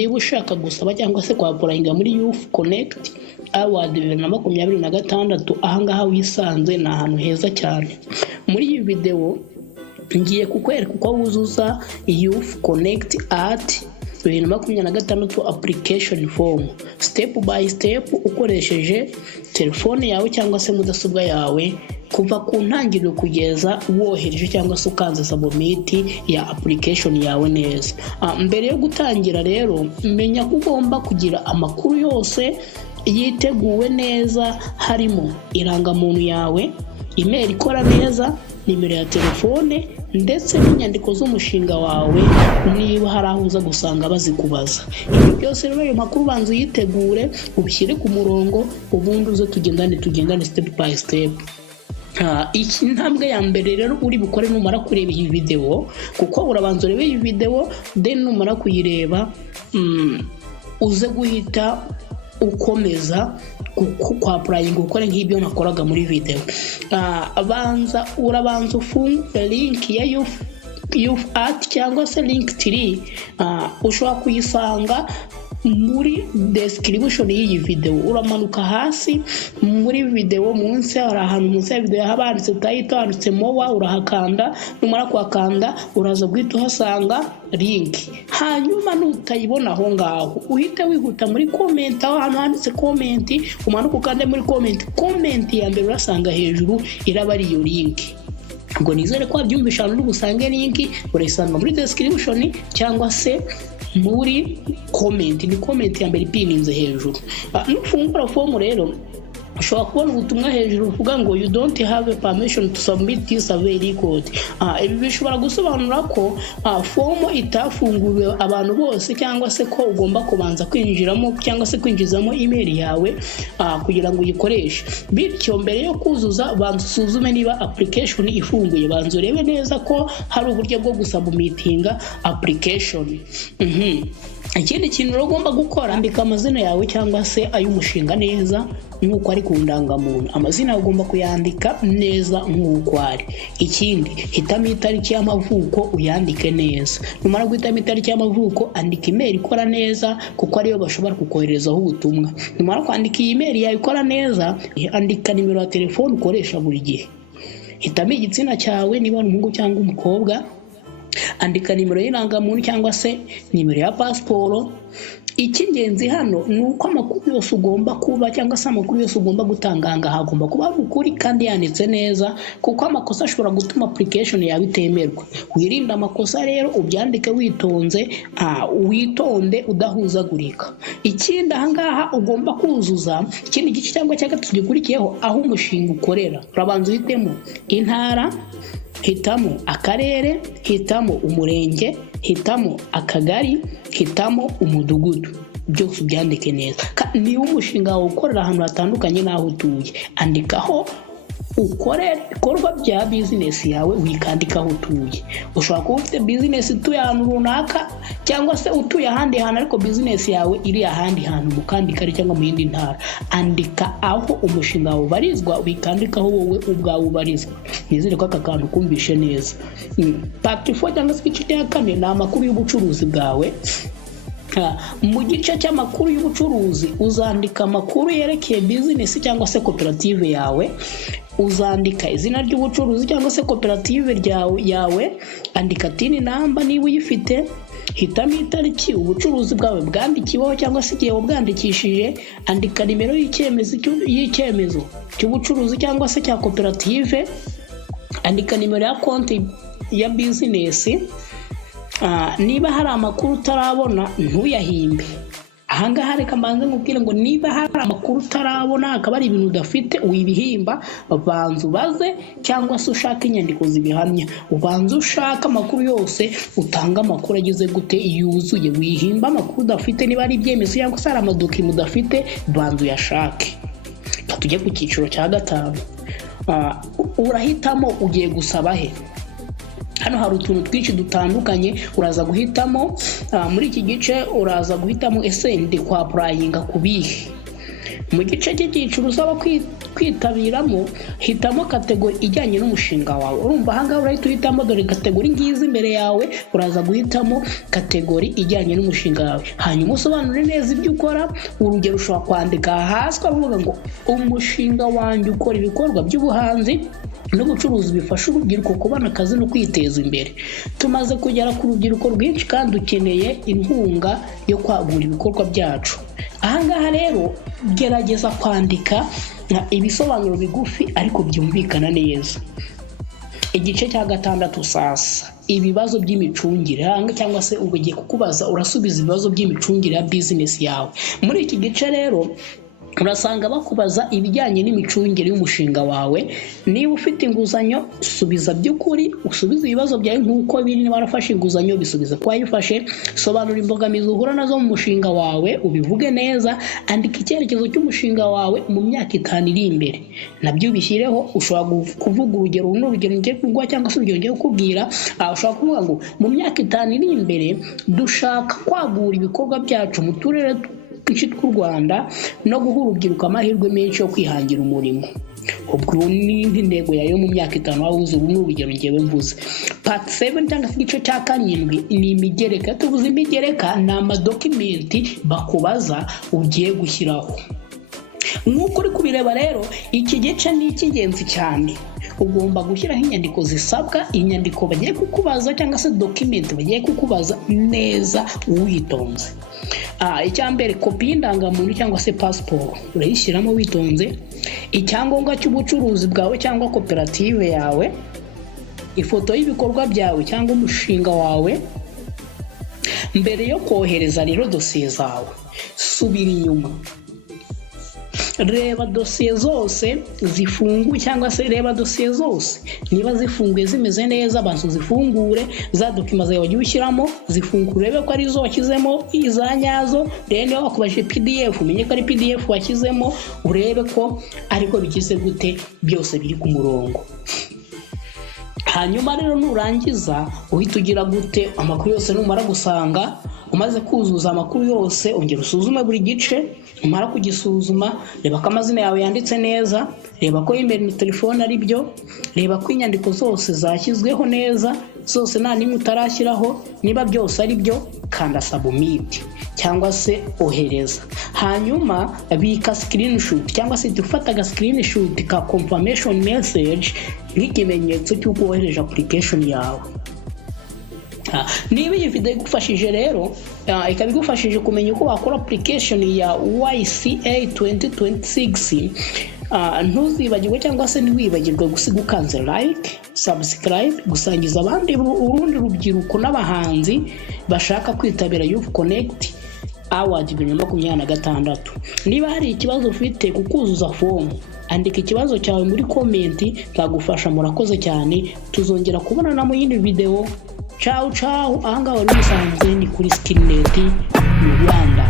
niba ushaka gusaba cyangwa se kwapurayinga muri Youth Connect Award 2026, ahangaha wisanze ni ahantu heza cyane. Muri iyi video ngiye kukwereka uko wuzuza Youth Connect Art 2026 application form step by step ukoresheje telefone yawe cyangwa se mudasobwa yawe, kuva ku ntangiriro kugeza wohereje cyangwa se ukanze submit ya application yawe neza. Mbere yo gutangira rero, menya ko ugomba kugira amakuru yose yiteguwe neza, harimo irangamuntu yawe, email ikora neza, nimero ya telefone ndetse n'inyandiko z'umushinga wawe niba hari aho uza gusanga bazikubaza. Ibyo byose rero ayo makuru banza uyitegure, ubishyire ku murongo, ubundi uze tugendane step by step. Iki ntambwe ya mbere rero uri bukore numara kureba iyi video, kuko urabanza urebe iyi video, then numara kuyireba uze guhita ukomeza kwa applying ukore nk'ibyo nakoraga muri video. Urabanza ufunge link ya Youth Art cyangwa se Linktree, ushobora kuyisanga muri description y'iyi video. Uramanuka hasi muri video, munsi hari ahantu munsi ya video habanditse title, handitse mowa, urahakanda. Numara kwakanda uraza guhita uhasanga link, hanyuma nutayibona aho ngaho uhite wihuta muri comment, aho ahantu handitse comment umanuka ukande muri comment ya mbere urasanga hejuru iraba ari iyo link. Ngo nizere ko wabyumvisha no gusange link urayisanga muri description cyangwa se muri comment. Ni comment ya mbere ipininze hejuru. Nufungura form rero ushobora kubona ubutumwa hejuru uvuga ngo you don't have a permission to submit this survey record. Ibi bishobora gusobanura ko form itafunguwe abantu bose, cyangwa se ko ugomba kubanza kwinjiramo cyangwa se kwinjizamo email yawe kugira ngo uyikoreshe. Bityo mbere yo kuzuza banza usuzume niba application ifunguye, banza urebe neza ko hari uburyo bwo gusubmitinga application. Ikindi kintu ugomba gukora, andika amazina yawe cyangwa se ay'umushinga neza nk'uko ari ku ndangamuntu. Amazina ugomba kuyandika neza nk'uko ari. Ikindi, hitamo itariki y'amavuko uyandike neza. Numara guhitamo itariki y'amavuko, andika email ikora neza kuko ariyo bashobora kukoherezaho ubutumwa. Numara kwandika iyi email yawe ikora neza, andika nimero ya telefone ukoresha buri gihe. Hitamo igitsina cyawe, niba ari umuhungu cyangwa umukobwa, andika nimero y'irangamuntu cyangwa se nimero ya passport. Icy'ingenzi hano ni uko amakuru yose ugomba kuba cyangwa se amakuru yose ugomba gutanganga hagomba kuba ari ukuri kandi yanditse neza, kuko amakosa ashobora gutuma application yawe itemerwa. Wirinda amakosa rero, ubyandike witonze, witonde udahuzagurika. Ikindi ahangaha ugomba kuzuza ikindi gice cyangwa cya gatatu gikurikiyeho, aho umushinga ukorera. Urabanza uhitemo intara, hitamo akarere, hitamo umurenge, hitamo akagari, hitamo umudugudu. Byose ubyandike neza. Niba umushinga wawe ukorera ahantu hatandukanye n'aho utuye, andikaho ukorera ibikorwa bya business yawe, wikandikaho utuye. Ushobora kuba ufite business utuye ahantu runaka cyangwa se utuye ahandi hantu ariko business yawe iri ahandi hantu mu kandi kari cyangwa mu yindi ntara. Andika aho umushinga wawe ubarizwa, wikandikaho wowe ubwawe ubarizwa. Nizere ko aka kantu kumvishe neza. Part 4 cyangwa se igice cya kane ni amakuru y'ubucuruzi bwawe. Mu gice cy'amakuru y'ubucuruzi uzandika amakuru yerekeye business cyangwa se koperative yawe. Uzandika izina ry'ubucuruzi cyangwa se koperative yawe, andika TIN number niba uyifite, hitamo itariki ubucuruzi bwawe bwandikiweho cyangwa se igihe wabwandikishije, andika nimero y'icyemezo cy'ubucuruzi cyangwa se cya koperative, andika nimero ya konti ya business. Niba hari amakuru utarabona ntuyahimbe. Ahangaha reka mbanze nkubwire ngo niba hari amakuru utarabona akaba ari ibintu udafite wibihimba, banza ubaze cyangwa se ushaka inyandiko zibihamya. Ubanza ushaka amakuru yose, utanga amakuru agize gute yuzuye. Wihimba amakuru udafite. Niba ari ibyemezo cyangwa se ari amadokima udafite, banza uyashake. Tujye ku cyiciro cya 5. Urahitamo ugiye gusaba he. Hano hari utuntu twinshi dutandukanye uraza guhitamo. Muri iki gice uraza guhitamo ese ndi kwa applyinga kubihe. mu gice cy'icyiciro usaba kwitabiramo hitamo kategori ijyanye n'umushinga wawe. Urumva ahangaha urahita uhitamo, dore kategori ngizi imbere yawe, uraza guhitamo kategori ijyanye n'umushinga wawe, hanyuma usobanure neza ibyo ukora. Urugero ushobora kwandika hasi ukavuga ngo umushinga wanjye ukora ibikorwa by'ubuhanzi n'ubucuruzi bifasha urubyiruko kubona akazi no kwiteza imbere. Tumaze kugera ku rubyiruko rwinshi kandi dukeneye inkunga yo kwagura ibikorwa byacu. Ahangaha rero gerageza kwandika ibisobanuro bigufi ariko byumvikana neza. Igice cya 6 sasa, ibibazo by'imicungire, cyangwa se ugiye kukubaza urasubiza ibibazo by'imicungire ya business yawe. Muri iki gice rero urasanga bakubaza ibijyanye n'imicungire y'umushinga wawe. Niba ufite inguzanyo, subiza by'ukuri, usubize ibibazo byawe nk'uko biri. Niba warafashe inguzanyo, bisubize ko wayifashe. Sobanura imbogamizi uhura nazo mu mushinga wawe, ubivuge neza. Andika icyerekezo cy'umushinga wawe mu myaka 5 iri imbere, nabyo ubishyireho. Ushobora kuvuga urugero, n'urugero ngiye kuguha cyangwa se urugero ngiye kukubwira. Ushobora kuvuga ngo mu myaka 5 iri imbere dushaka kwagura ibikorwa byacu mu turere tw'u Rwanda no guha urubyiruko amahirwe menshi yo kwihangira umurimo. Ubwo ni intego yayo mu myaka 5 wabuze. Ubu n'urugero ngewe mvuze. Part 7 cyangwa se igice cya 7 ni imigereka. Tuvuze imigereka ni amadokumenti bakubaza ugiye gushyiraho. Nk'uko uri kubireba rero, iki gice ni icy'ingenzi cyane. Ugomba gushyiraho inyandiko zisabwa, inyandiko bagiye kukubaza cyangwa se document bagiye kukubaza neza witonze. Icyambere, kopi y'indangamuntu cyangwa se passport urayishyiramo witonze. Icyangombwa cy'ubucuruzi bwawe cyangwa koperative yawe, ifoto y'ibikorwa byawe cyangwa umushinga wawe. Mbere yo kohereza rero dosiye zawe, subira inyuma, reba dosiye zose zifunguye cyangwa se reba dosiye zose niba zifunguye zimeze neza, bantu zifungure. Za dokima zawe wagiye ushyiramo zifungure, urebe ko ari zo washyizemo iza nyazo. Rero niba bakubajije PDF, umenye ko ari PDF washyizemo, urebe ko ariko bigize gute, byose biri ku murongo. Hanyuma rero nurangiza uhita ugira gute, amakuru yose numara gusanga umaze kuzuza amakuru yose, ongera usuzume buri gice. Umara kugisuzuma, reba ko amazina yawe yanditse neza, reba ko email na telefone ari byo, reba ko inyandiko zose zashyizweho neza, zose nta nimwe utarashyiraho. Niba byose ari byo, kanda submit cyangwa se ohereza. Hanyuma bika screenshot cyangwa se dufata screenshot ka confirmation message nk'ikimenyetso cy'uko wohereje application yawe. Niba iyi video igufashije rero, ikaba igufashije kumenya uko wakora application ya YCA 2026, ntuzibagirwe cyangwa se ntiwibagirwe gusiga ukanze like, subscribe, gusangiza abandi urundi rubyiruko n'abahanzi bashaka kwitabira Youth Connect Award 2026. Niba hari ikibazo ufite kukuzuza form, andika ikibazo cyawe muri comment, nzagufasha. Murakoze cyane, tuzongera kubonana mu yindi video. Ciao ciao. Ahangaha wari musanze ni kuri Skillnet Rwanda.